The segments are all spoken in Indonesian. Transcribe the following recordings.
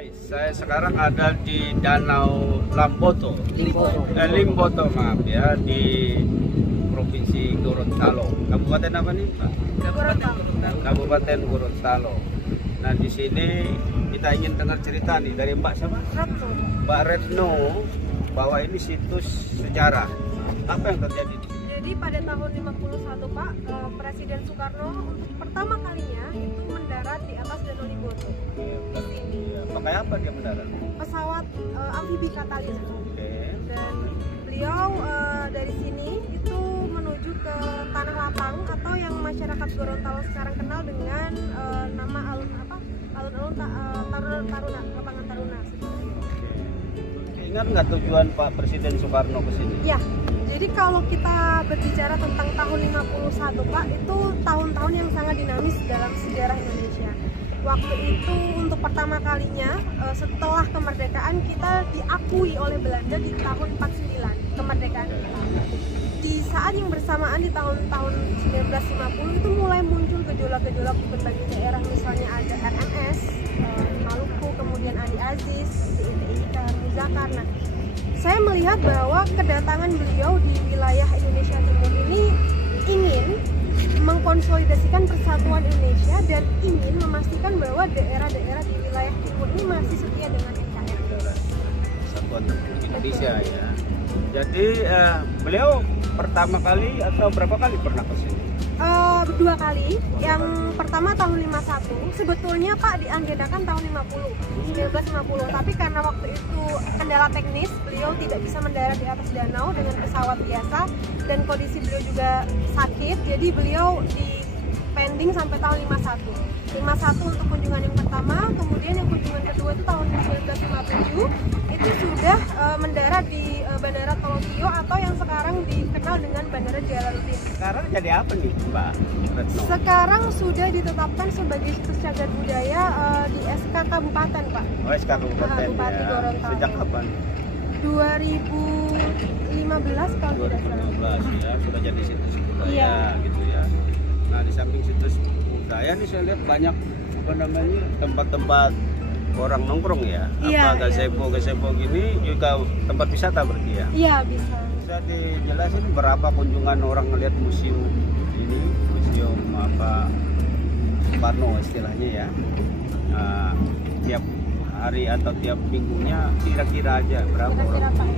Guys, saya sekarang ada di Danau Lamboto, Limboto maaf ya, di Provinsi Gorontalo. Kabupaten apa nih, Pak? Kabupaten Gorontalo. Nah, di sini kita ingin dengar cerita nih dari Mbak siapa? Mbak Retno, bahwa ini situs sejarah. Apa yang terjadi? Jadi pada tahun 51 Pak, Presiden Soekarno pertama kalinya itu mendarat di atas Danau Limboto. Di sini. Pakai apa dia mendarat? Pesawat amfibi Catalina. Dan beliau dari sini itu menuju ke Tanah Lapang atau yang masyarakat Gorontalo sekarang kenal dengan nama alun-alun Taruna, Lapangan Taruna. Ingat nggak tujuan Pak Presiden Soekarno ke sini? Ya. Jadi kalau kita berbicara tentang tahun 51 Pak, itu tahun-tahun yang sangat dinamis dalam sejarah Indonesia. Waktu itu untuk pertama kalinya setelah kemerdekaan kita diakui oleh Belanda di tahun 49 kemerdekaan kita. Di saat yang bersamaan di tahun-tahun 1950 itu mulai muncul gejolak-gejolak di berbagai daerah, misalnya ada RMS, Maluku, kemudian Ali Aziz, Ika Muzakar. Nah, saya melihat bahwa kedatangan beliau di wilayah Indonesia Timur ini ingin mengkonsolidasikan persatuan Indonesia dan ingin memastikan bahwa daerah-daerah di wilayah timur ini masih setia dengan NKRI. Persatuan Republik Indonesia ya. Jadi beliau pertama kali atau berapa kali pernah ke sini? Dua kali. Yang pertama tahun 51, sebetulnya Pak diagendakan tahun 1950, tapi karena waktu itu kendala teknis, beliau tidak bisa mendarat di atas danau dengan pesawat biasa dan kondisi beliau juga sakit, jadi beliau di pending sampai tahun 51 untuk kunjungan yang pertama. Kemudian yang kunjungan kedua itu tahun 1957 itu sudah mendarat di Bandara Tolopio atau yang sekarang dikenal dengan Bandara Jalaluddin. Sekarang jadi apa nih Mbak Retno? Sekarang sudah ditetapkan sebagai situs cagar budaya di SK Kabupaten Pak. Oh, SK Kabupaten Bupati ya. Gorontalo. Sejak kapan? 2015 kalau tidak salah. 2015 ya, sudah jadi situs budaya Iya. gitu ya. Nah, di samping situs budaya nih saya lihat banyak apa namanya tempat-tempat orang nongkrong ya. Iya, Apa gazebo gini juga tempat wisata berarti ya. Iya, bisa. Bisa dijelasin berapa kunjungan orang ngelihat museum ini, museum apa Soekarno istilahnya ya. Tiap hari atau tiap minggunya kira-kira aja berapa Kira-kira orang? Pak.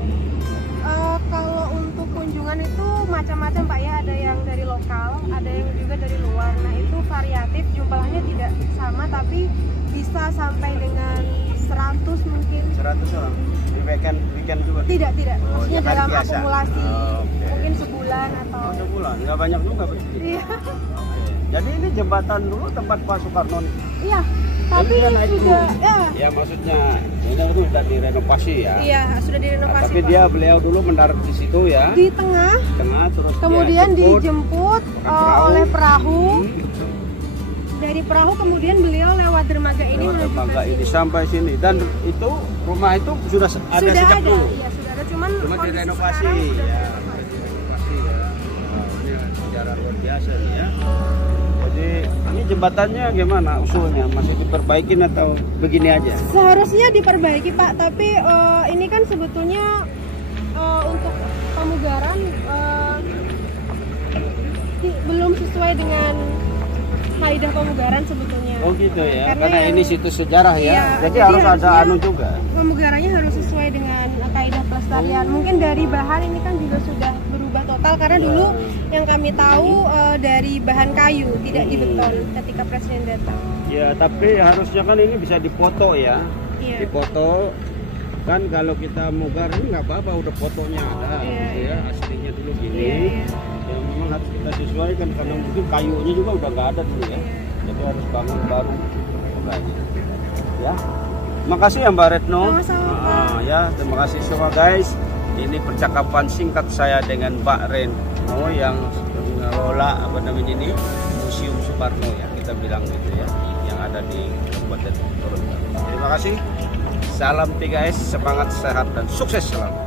Kalau untuk kunjungan itu macam-macam Pak ya, ada yang dari lokal, ada yang juga dari luar. Nah itu variatif, jumlahnya tidak sama tapi bisa sampai dengan 100 mungkin. 100 orang? Di weekend juga? Tidak. Oh, Maksudnya ya, dalam biasa. akumulasi Oke. mungkin sebulan atau. Oh, sebulan? Nggak banyak juga berarti? Iya. Oke. Jadi ini jembatan dulu tempat Pak Soekarno? Iya. Tapi Jadi dia naik sudah, dulu? ya. Ya maksudnya ini itu sudah direnovasi ya? Iya sudah direnovasi. Tapi Pak. beliau dulu mendarat di situ ya? Di tengah. Terus Kemudian dia dijemput oleh perahu. Dari perahu kemudian beliau lewat dermaga ini menuju ke dermaga ini sini. sampai sini, dan itu rumah itu sudah ada sejak ada. dulu. Iya, sudah ada, cuma kondisi direnovasi sekarang ya. sudah direnovasi. Direnovasi ya. Nah, ini sejarah luar biasa nih ya. Jadi ini jembatannya gimana usulnya? Masih diperbaikin atau begini aja? Seharusnya diperbaiki Pak, tapi ini kan sebetulnya untuk pemugaran belum sesuai dengan kaidah pemugaran sebetulnya. Oh gitu ya, karena yang- ini situs sejarah ya. Iya, jadi harus ada harusnya anu juga. Pemugarannya harus sesuai dengan kaidah pelestarian. Mungkin dari bahan ini kan juga sudah berubah total karena Iya. dulu yang kami tahu dari bahan kayu, tidak di beton ketika presiden datang. Ya, tapi harusnya kan ini bisa dipoto ya. Iya. Dipoto kan kalau kita mugar ini nggak apa-apa, udah fotonya ada Iya, gitu ya, aslinya dulu gini. Iya, iya. Ya memang harus kita sesuaikan karena mungkin kayunya juga udah nggak ada dulu ya. Jadi harus bangun baru lagi. Ya. Makasih ya Mbak Retno. Sama-sama, Pak. Ya, terima kasih semua guys. Ini percakapan singkat saya dengan Mbak Retno yang mengelola apa namanya ini Museum Soekarno ya, kita bilang gitu ya, yang ada di Kabupaten Gorontalo. Terima kasih. Salam 3S, semangat, sehat dan sukses selalu.